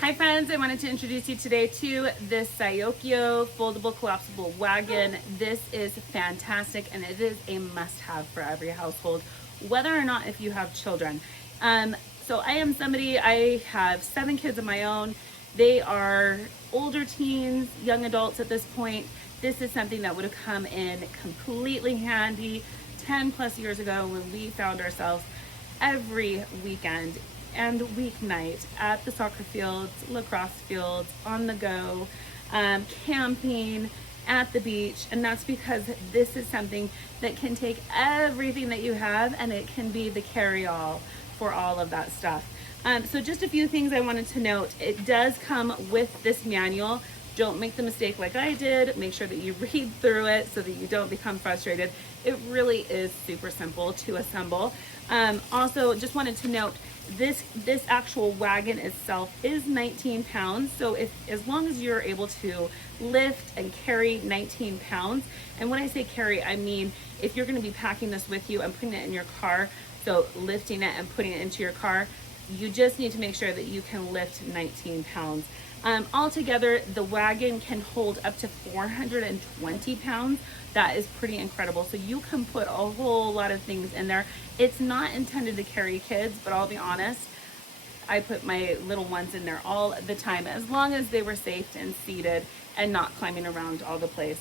Hi friends, I wanted to introduce you today to this SYOCYO foldable collapsible wagon. This is fantastic and it is a must-have for every household, whether or not if you have children. So I am somebody, I have 7 kids of my own. They are older teens, young adults at this point. This is something that would have come in completely handy 10 plus years ago when we found ourselves every weekend and weeknight at the soccer fields, lacrosse fields, on the go, camping, at the beach. And that's because this is something that can take everything that you have and it can be the carry-all for all of that stuff. So just a few things I wanted to note. It does come with this manual. Don't make the mistake like I did. Make sure that you read through it so that you don't become frustrated. It really is super simple to assemble. Also, just wanted to note, this actual wagon itself is 19 pounds. So as long as you're able to lift and carry 19 pounds, and when I say carry, I mean if you're gonna be packing this with you and putting it in your car, so lifting it and putting it into your car, you just need to make sure that you can lift 19 pounds. Altogether, the wagon can hold up to 420 pounds. That is pretty incredible. So you can put a whole lot of things in there. It's not intended to carry kids, but I'll be honest, I put my little ones in there all the time, as long as they were safe and seated and not climbing around all the place.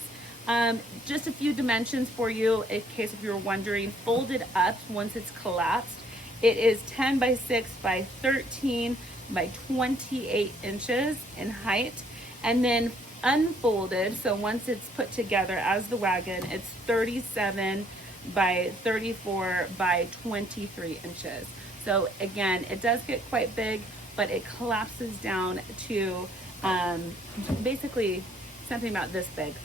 Just a few dimensions for you, in case if you're wondering. Folded up once it's collapsed, it is 10 by 6 by 13 by 28 inches in height, and then unfolded, so once it's put together as the wagon, it's 37 by 34 by 23 inches. So again, it does get quite big, but it collapses down to basically something about this big.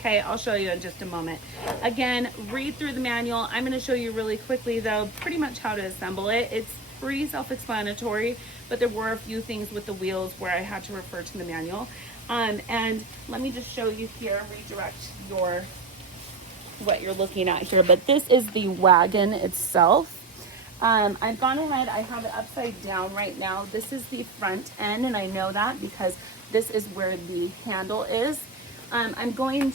Okay, I'll show you in just a moment. Again, read through the manual. I'm going to show you really quickly though, pretty much how to assemble it. It's pretty self-explanatory, but there were a few things with the wheels where I had to refer to the manual. And let me just show you here, redirect what you're looking at here. But this is the wagon itself. I've gone ahead, I have it upside down right now. This is the front end, and I know that because this is where the handle is. I'm putting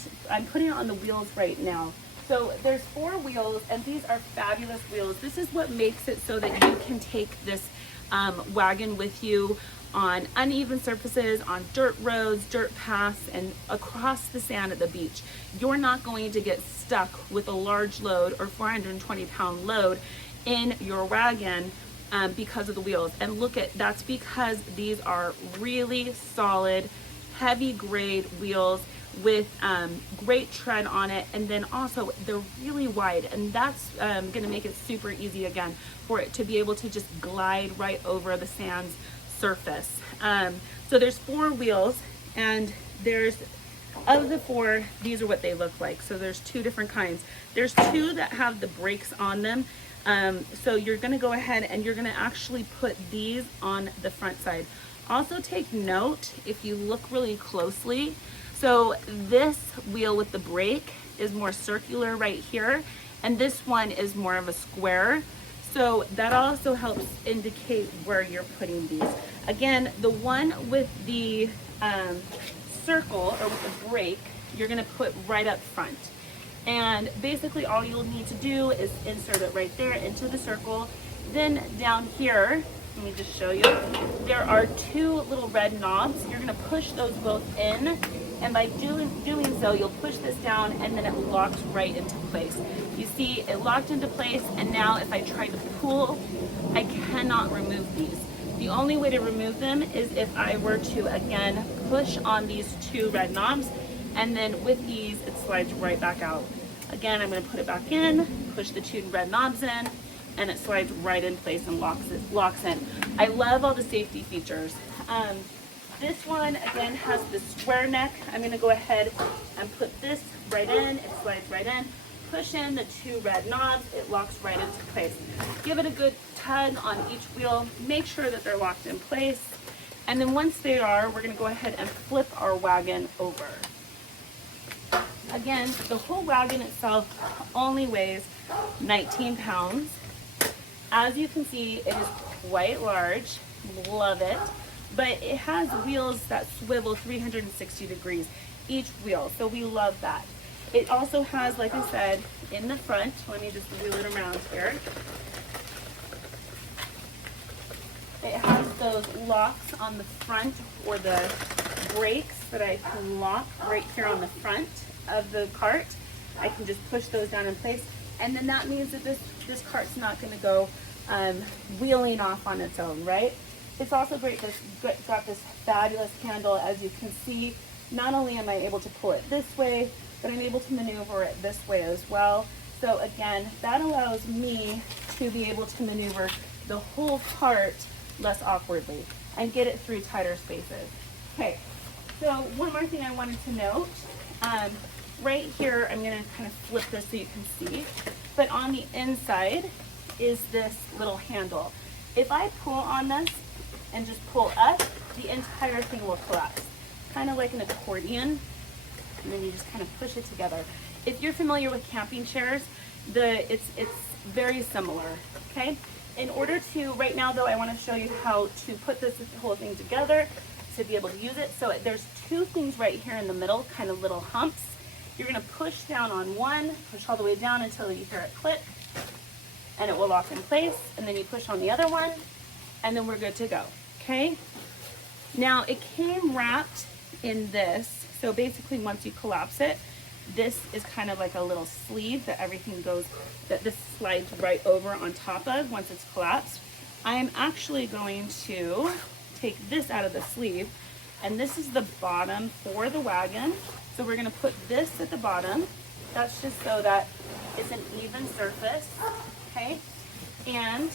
it on the wheels right now. So there's 4 wheels, and these are fabulous wheels. This is what makes it so that you can take this wagon with you on uneven surfaces, on dirt roads, dirt paths, and across the sand at the beach. You're not going to get stuck with a large load or 420-pound load in your wagon because of the wheels. And look at, that's because these are really solid, heavy grade wheels with great tread on it, and then also they're really wide, and that's going to make it super easy again for it to be able to just glide right over the sand's surface. So there's 4 wheels, and there's, of the 4, these are what they look like. So there's 2 different kinds. There's 2 that have the brakes on them. So you're going to go ahead and you're going to actually put these on the front side. Also take note, if you look really closely, so this wheel with the brake is more circular right here, and this one is more of a square. So that also helps indicate where you're putting these. Again, the one with the circle, or with the brake, you're gonna put right up front. And basically all you'll need to do is insert it right there into the circle. Then down here, let me just show you, there are 2 little red knobs. You're gonna push those both in, and by doing so, you'll push this down and then it locks right into place. You see, it locked into place, and now if I try to pull, I cannot remove these. The only way to remove them is if I were to, again, push on these 2 red knobs, and then with these, it slides right back out. Again, I'm gonna put it back in, push the 2 red knobs in, and it slides right in place and locks in. I love all the safety features. This one, again, has the square neck. I'm gonna go ahead and put this right in. It slides right in. Push in the 2 red knobs. It locks right into place. Give it a good tug on each wheel. Make sure that they're locked in place. And then once they are, we're gonna go ahead and flip our wagon over. Again, the whole wagon itself only weighs 19 pounds. As you can see, it is quite large. Love it. but it has wheels that swivel 360 degrees each wheel, so we love that. It also has, like I said, in the front, let me just wheel it around here. It has those locks on the front, or the brakes that I can lock right here on the front of the cart. I can just push those down in place, and then that means that this cart's not going to go wheeling off on its own, right? It's also great that it's got this fabulous handle. As you can see, not only am I able to pull it this way, but I'm able to maneuver it this way as well. So again, that allows me to be able to maneuver the whole cart less awkwardly and get it through tighter spaces. Okay, so one more thing I wanted to note. Right here, I'm gonna kind of flip this so you can see, but on the inside is this little handle. If I pull on this and just pull up, the entire thing will collapse, kind of like an accordion, and then you just kind of push it together. If you're familiar with camping chairs, it's very similar, okay? In order to, right now though, I want to show you how to put this whole thing together to be able to use it. So there's two things right here in the middle, kind of little humps. You're going to push down on one, push all the way down until you hear it click, and it will lock in place. And then you push on the other one, and then we're good to go, okay? Now it came wrapped in this. So basically once you collapse it, this is kind of like a little sleeve that everything goes, that this slides right over on top of once it's collapsed. I am actually going to take this out of the sleeve, and this is the bottom for the wagon. So we're gonna put this at the bottom. That's just so that it's an even surface, okay? And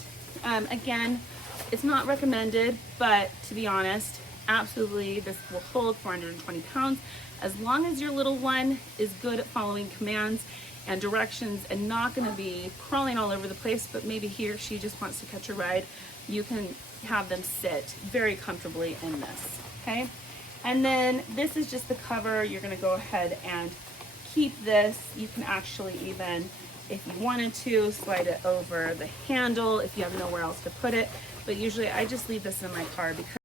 again, it's not recommended, but to be honest, absolutely, this will hold 420 pounds. As long as your little one is good at following commands and directions and not going to be crawling all over the place, but maybe he or she just wants to catch a ride, you can have them sit very comfortably in this, okay? And then this is just the cover. You're going to go ahead and keep this. You can actually even, if you wanted to, slide it over the handle if you have nowhere else to put it. But usually I just leave this in my car because